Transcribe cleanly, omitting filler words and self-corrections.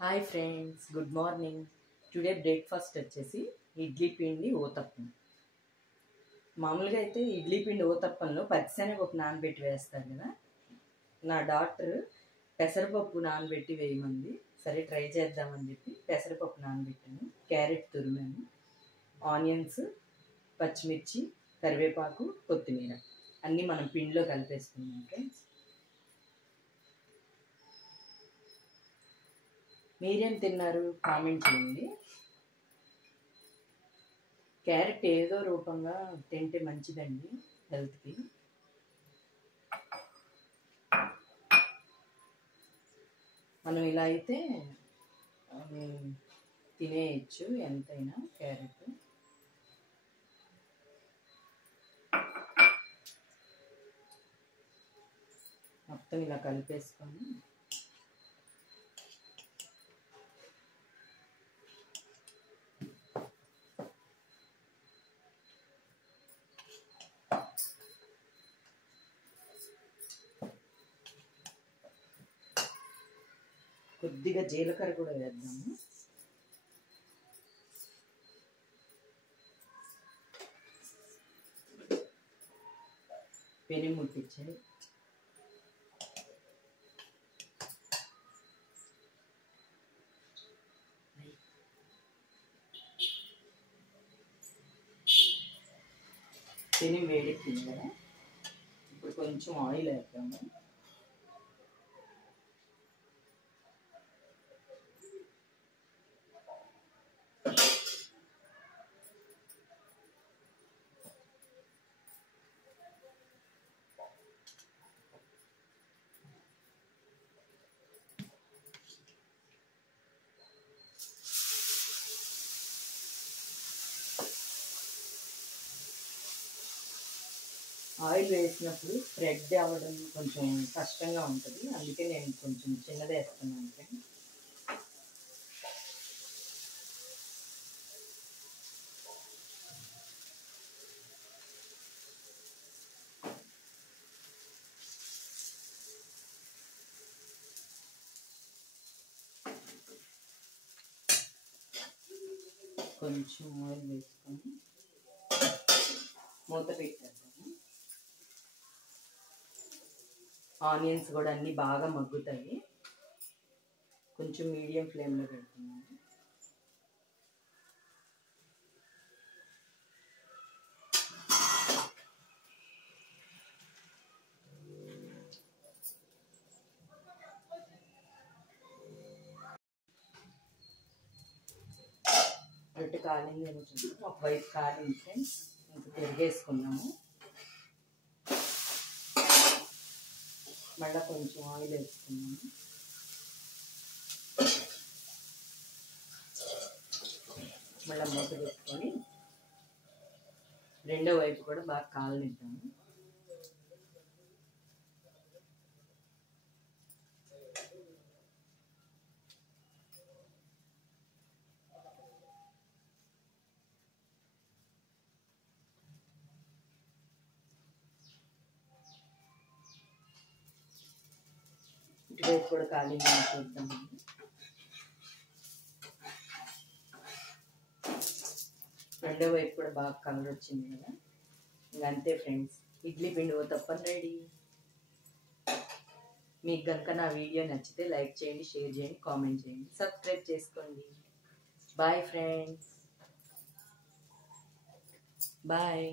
Hi friends, good morning. Today breakfast వచ్చేసి ఇడ్లీ పిండి ఊతప్పం. మామూలుగా అయితే ఇడ్లీ పిండి ఊతప్పంలో పచ్చిశనగపప్పు నానబెట్టి వేస్తారు కదా. నా డాక్టర్ పెసరపప్పు నానబెట్టి వేయమంది. సరే ట్రై చేద్దామని చెప్పి పెసరపప్పు నానబెట్టాను. క్యారెట్ తురిమాను, ఆనియన్స్, పచ్చిమిర్చి, కరివేపాకు, కొత్తిమీర అన్నీ మనం పిండిలో కలిపేసుకున్నాం ఫ్రెండ్స్. మీరేం తిన్నారు కామెంట్ చేయండి. క్యారెట్ ఏదో రూపంగా తింటే మంచిదండి హెల్త్కి. మనం ఇలా అయితే తినేయచ్చు ఎంతైనా క్యారెట్. మొత్తం ఇలా కలిపేసుకొని కొద్దిగా జీలకర్ర కూడా వేద్దాము. పెని ముట్టించాయి. పెని వేడెక్కింది కదా, ఇప్పుడు కొంచెం ఆయిల్ వేద్దాము. ఆయిల్ వేసినప్పుడు స్ప్రెడ్ అవ్వడం కొంచెం కష్టంగా ఉంటుంది, అందుకే నేను కొంచెం చిన్నది వేస్తున్నాను ఫ్రెండ్స్. కొంచెం ఆయిల్ వేసుకొని మూత పెట్టేద్దాము. ఆనియన్స్ కూడా అన్నీ బాగా మగ్గుతాయి. కొంచెం మీడియం ఫ్లేమ్లో పెడుతున్నాను. రొట్టె కాలిందేమో చూద్దాం. ఒకవైపు కాలింది ఫ్రెండ్స్, ఇంకా తిరిగేసుకున్నాము. మళ్ళీ కొంచెం ఆయిల్ వేసుకున్నాము. మళ్ళీ మూత పెట్టుకొని రెండో వైపు కూడా బాగా కాలనిద్దాము. ఇటువైపు కూడా కాలిందని చూద్దాము. రెండో వైపు కూడా బాగా కలర్ వచ్చింది కదా. ఇంకా అంతే ఫ్రెండ్స్, ఇడ్లీ పిండి ఊతప్పం రెడీ. మీకు కనుక నా వీడియో నచ్చితే లైక్ చేయండి, షేర్ చేయండి, కామెంట్ చేయండి, సబ్స్క్రైబ్ చేసుకోండి. Bye friends, bye.